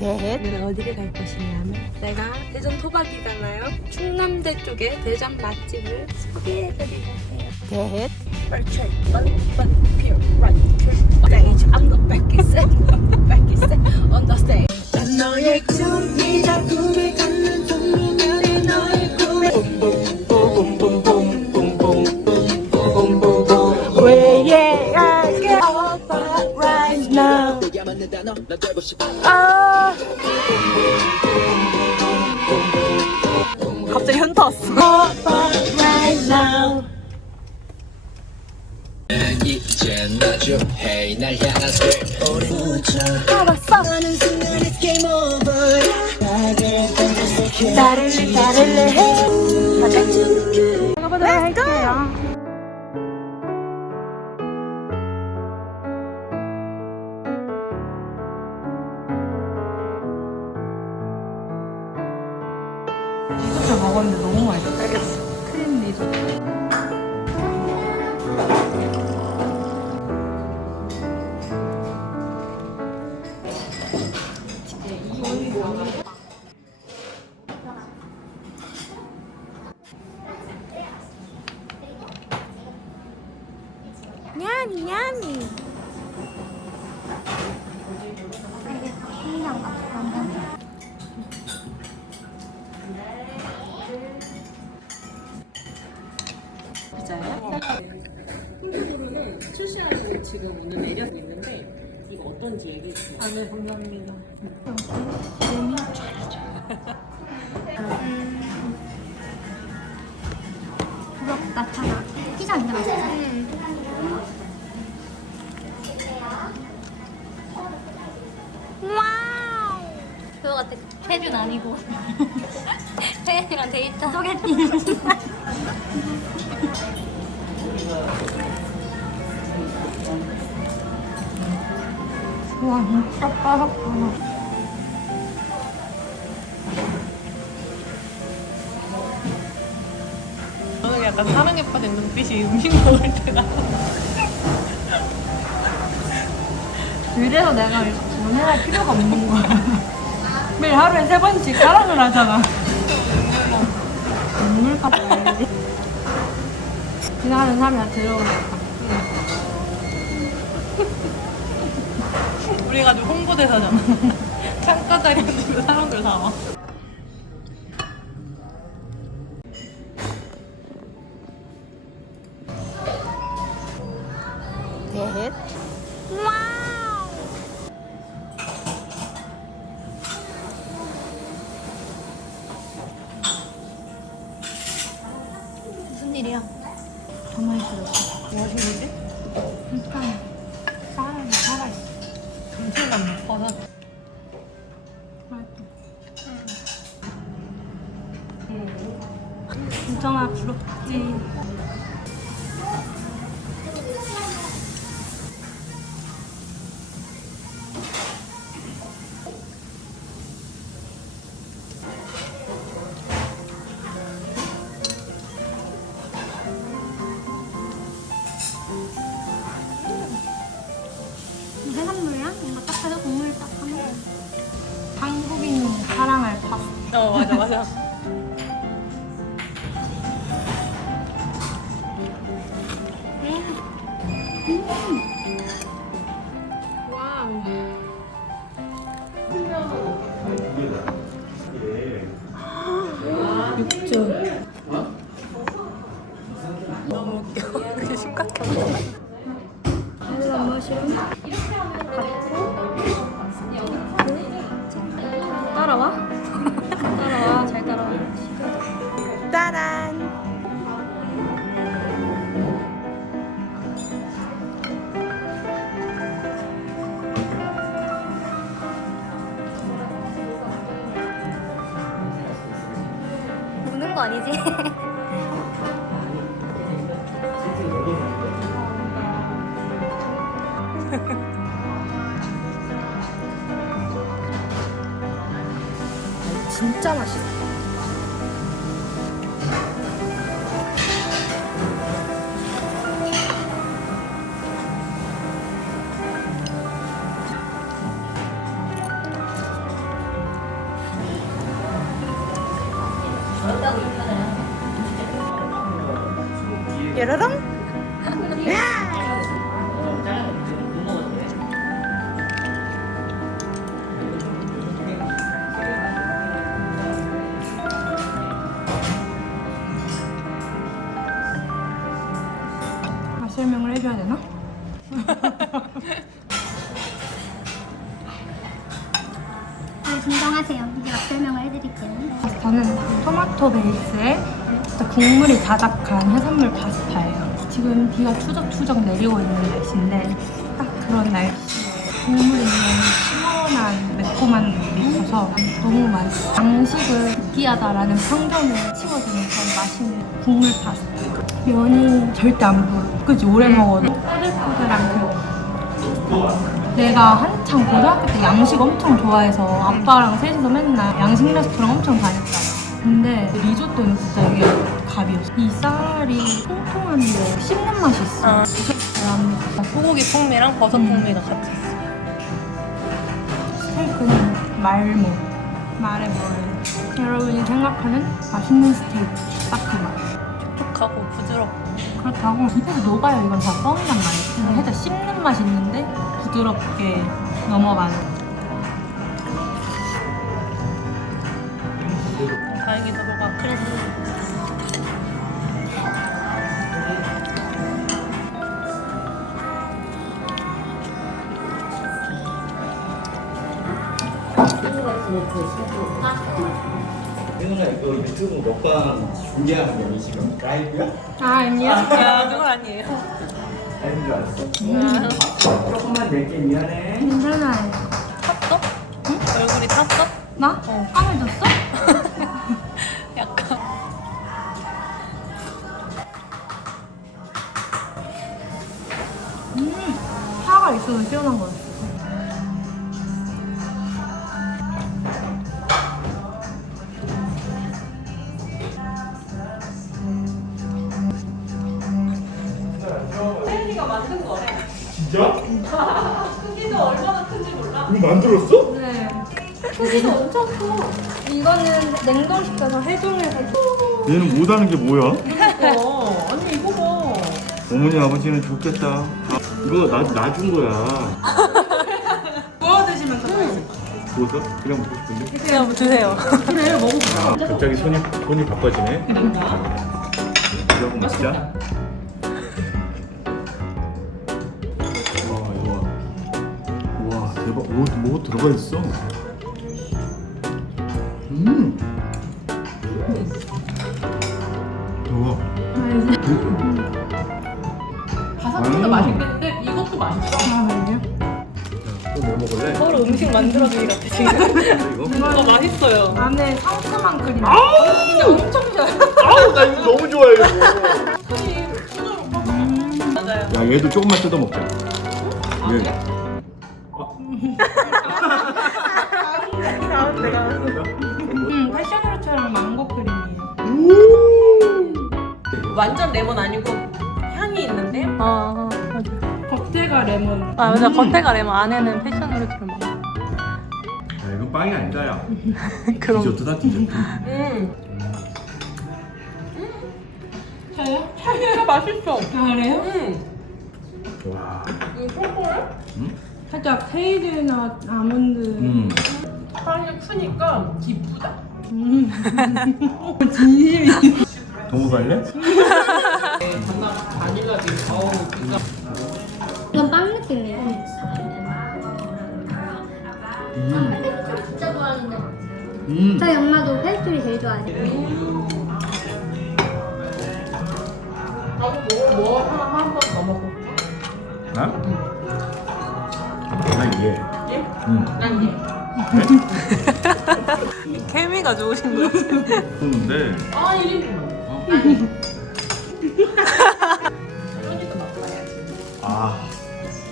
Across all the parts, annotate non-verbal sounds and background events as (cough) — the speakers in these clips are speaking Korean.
대헷 오늘은 어디를 갈 것이냐면 내가 대전 토박이잖아요. 충남대 쪽에 대전 맛집을 소개해드리려 해요. one, peer, right check, stage. 아주 hey 날 향한 알았어 하는 순간 it's 해 가보 먹었는데 너무 맛있어. 알겠어. 크림 리조트 냐미 냐미 출시하고 지금 오늘 내려고 있는데 이거 어떤지 얘기해 주세요. 아, 네, 감사합니다. 부럽다 차가 피자 진짜 맛있어 와우 그거 같아 태준 아니고 (laughs) 태준이랑 데이트 소개팅 (laughs) 와 진짜 바삭바삭 저는 약간 사랑에 빠진 눈빛이 음식 먹을 때가. 그래서 내가 연애할 필요가 없는 거야. 매일 하루에 세 번씩 사랑을 하잖아. 눈물 깎아야 지 지나가는 사람이랑 들어오니까 우리가 좀 홍보대사잖아. (laughs) 창가 자리 앉으면 사람들 다 와. 해산물이야? 뭔가 딱 해서 국물 딱 하면 한국인 사랑할 파스 어 맞아 맞아. 헬라 머시룸 따라와? 따라와 잘 따라와 짜란 우는 거 아니지? (laughs) 진짜 설명을 해줘야 되나? 네, 진정하세요. 이제 맛 설명을 해드릴게요. 저는 토마토 베이스에 진짜 국물이 자작한 해산물 파스타예요. 지금 비가 추적추적 내리고 있는 날씨인데 딱 그런 날씨에 국물이 시원한 매콤한 물이 있어서 너무 맛있어. 양식을 느끼하다라는 편견을 치워주는 그런 맛있는 국물 파스타. 면이 절대 안 불어. 그지 오래 먹어도 꼬들꼬들한 그. 내가 한창 고등학교 때 양식 엄청 좋아해서 아빠랑 셋이서 맨날 양식 레스토랑 엄청 다녔잖아. 근데 리조또는 진짜 이게 갑이었어. 이 쌀이 통통한데 씹는 맛이 있어. 아. 그다음에 소고기 풍미랑 버섯 풍미가 같이 있어. 스테이크는 말모. 말의 뭘. 여러분이 생각하는 맛있는 스테이크. 딱 그 맛. 촉촉하고 부드럽고. 그렇다고 입에서 녹아요. 이건 다 뻥이란 말이지. 근데 살짝 씹는 맛이 있는데 부드럽게 넘어가는. 다행히도 너가 그래서 혜연아 이거 유튜브 먹방 준비하는 거니 지금? 라이브야? 아, 아니야. 야 그건 아니에요. 라이브인 줄 알았어 조금만 낼게 미안해 괜찮아요. 탔어? 얼굴이 탔어? 나? 까매졌어? (laughs) 약간. 음, 파가 있어서 시원한 거였 진짜? 크기도 얼마나 큰지 몰라 이거 만들었어? 네. 크기도 엄청 커. 이거는 냉동시켜서 해동해서. 얘는 못하는 게 뭐야? 어, 언니 이거 봐. 어머니 아버지는 좋겠다 아, 이거 나 나준 거야 구워 드시면 더. 구워서? 그냥 먹고 싶은데? 그냥 드세요. 그래, 먹어보자. 아, 갑자기 손이 손이 바빠지네 이거 먹자 뭐, 뭐 들어가 있어 음 대박 바삭해도 음. 맛있겠는데 이것도 맛있어. 아? 또뭐 먹을래? 서로 음식 만들어주기 같아 지금. (laughs) 이거? 어 맛있어요. 안에 상추만 끓인 근데 엄청 좋아요. 아우 나 이거 너무 좋아해 이거 맞아요. 야 얘도 조금만 뜯어 먹자 얘 음, 패션으로처럼 망고 크림이에요. 완전 레몬 아니고 향이 있는데 아 맞아. 겉에가 레몬. 아 맞아. 겉에가 레몬 안에는 패션으로 좀 먹어. 야, 이거 빵이 아니다 야 (laughs) 그럼. 디저트다 디저트 음. 저요? 진짜 맛있어. 아, 그래요? 음. 와 살짝 헤이즐넛, 아몬드. 음. 향이 크니까 기쁘다. 음. (laughs) 진심이. 동호 갈래? 이건 빵 느낌이에요. 음. 진짜 좋아하는데. 음. 저희 엄마도 페스토리 제일 좋아해요. 나도 뭐, 뭐 하나 한번 더 먹어볼게. 나? 난 얘. 얘? 응. 난 얘. (laughs) 케미가 좋으신 거 같아. 근데 아, 1인분. 어? 여기도 먹어야지. (laughs) 아한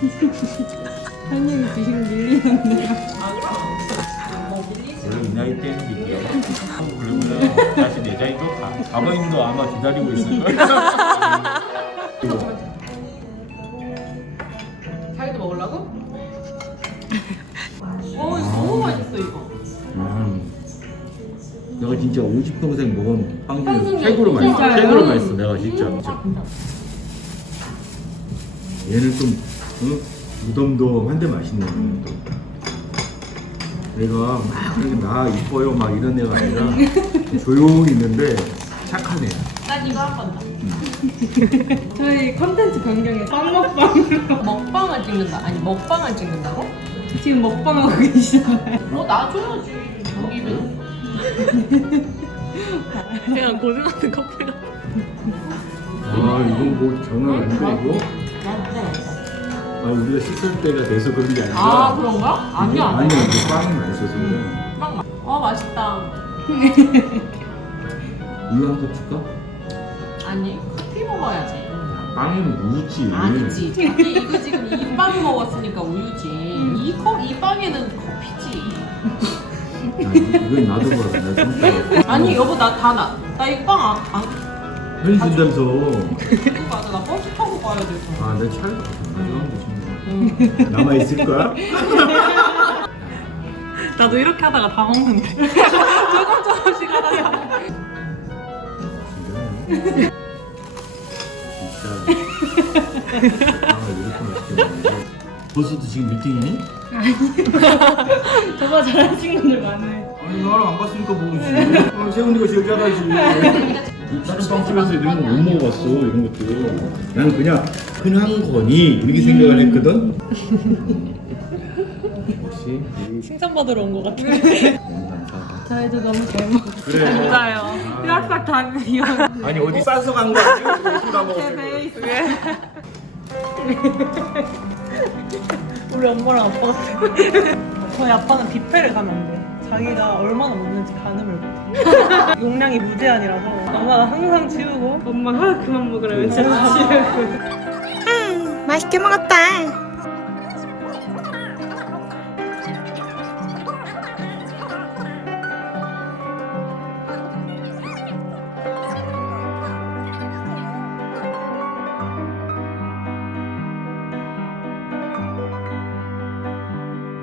입이 드시고 밀리는데요. 아, 그럼. 뭐 밀리지. 원래 이 나이 때는 이게 그러면 다시 내 자리도 가. 아버님도 아마 기다리고 있을 거야. 자 (laughs) 진짜 50평생 먹은 빵 중에 중에 최고로 맛있어. 진짜요? 최고로 맛있어. 내가 진짜. 진짜. 얘는 좀 응? 무덤덤한데 맛있네. 얘는 또. 내가 막 그렇게 나 이뻐요 막 이런 애가 아니라 (laughs) 조용히 있는데 착한 애야. 난 이거 한번 더. (laughs) 저희 컨텐츠 변경에 빵 먹방 먹방을 찍는다. 아니 먹방을 찍는다고? 지금 먹방하고 계시잖아요. 뭐 놔줘야지. 여기는. 그냥 고등학생 커플 같아. 아 이건 뭐 장난 아닌데 이거? 아 우리가 씻을 때가 돼서 그런 게 아니라 아 그런가? 아니야. 아니야 이게 빵이 맛있어서 그래. 빵 맛. 어 맛있다. (laughs) 우유 한컵 줄까? 아니 커피 먹어야지. 빵은 우유지 아니지. 아니 이거 지금 이 빵 먹었으니까 우유지. 이컵이 빵에는 커피지. 아, 이건 나도 봐라 나 진짜 아니 여보 나 다 나. 나이빵 안. 안 현이 준다면서 이거 맞아. 나 버스 타고 가야 돼. 아내 차를 가져가면 되지 뭐 남아 있을 거야? (laughs) 나도 이렇게 하다가 다 먹는데. (laughs) 조금 조금씩 하다가. 진짜 벌써도 지금 미팅이니? 저보다 (laughs) 잘하신 분들 많아요. 아니 나랑 안 봤으니까 모르지. 어, 세훈이가 제일 잘하지 다른 빵집에서 이런 거 못 먹어봤어 이런 것들 난 그냥 흔한 거니 이렇게 생각을 했거든. 역시? 이 칭찬받으러 온 것 같아. 너무 감사하다. 저희도 너무 잘 먹어요. 그래 진짜요. 싹싹 다 이런 아니 어디 싸서 간거 아니야? 이거 다 먹었어 (laughs) 우리 엄마랑 아빠 같아. (laughs) 저희 아빠는 뷔페를 가면 안 돼. 자기가 얼마나 먹는지 가늠을 못해. (laughs) 용량이 무제한이라서 엄마가 항상 치우고 엄마가 그만 먹으라면 진짜 싫어요. 맛있게 먹었다.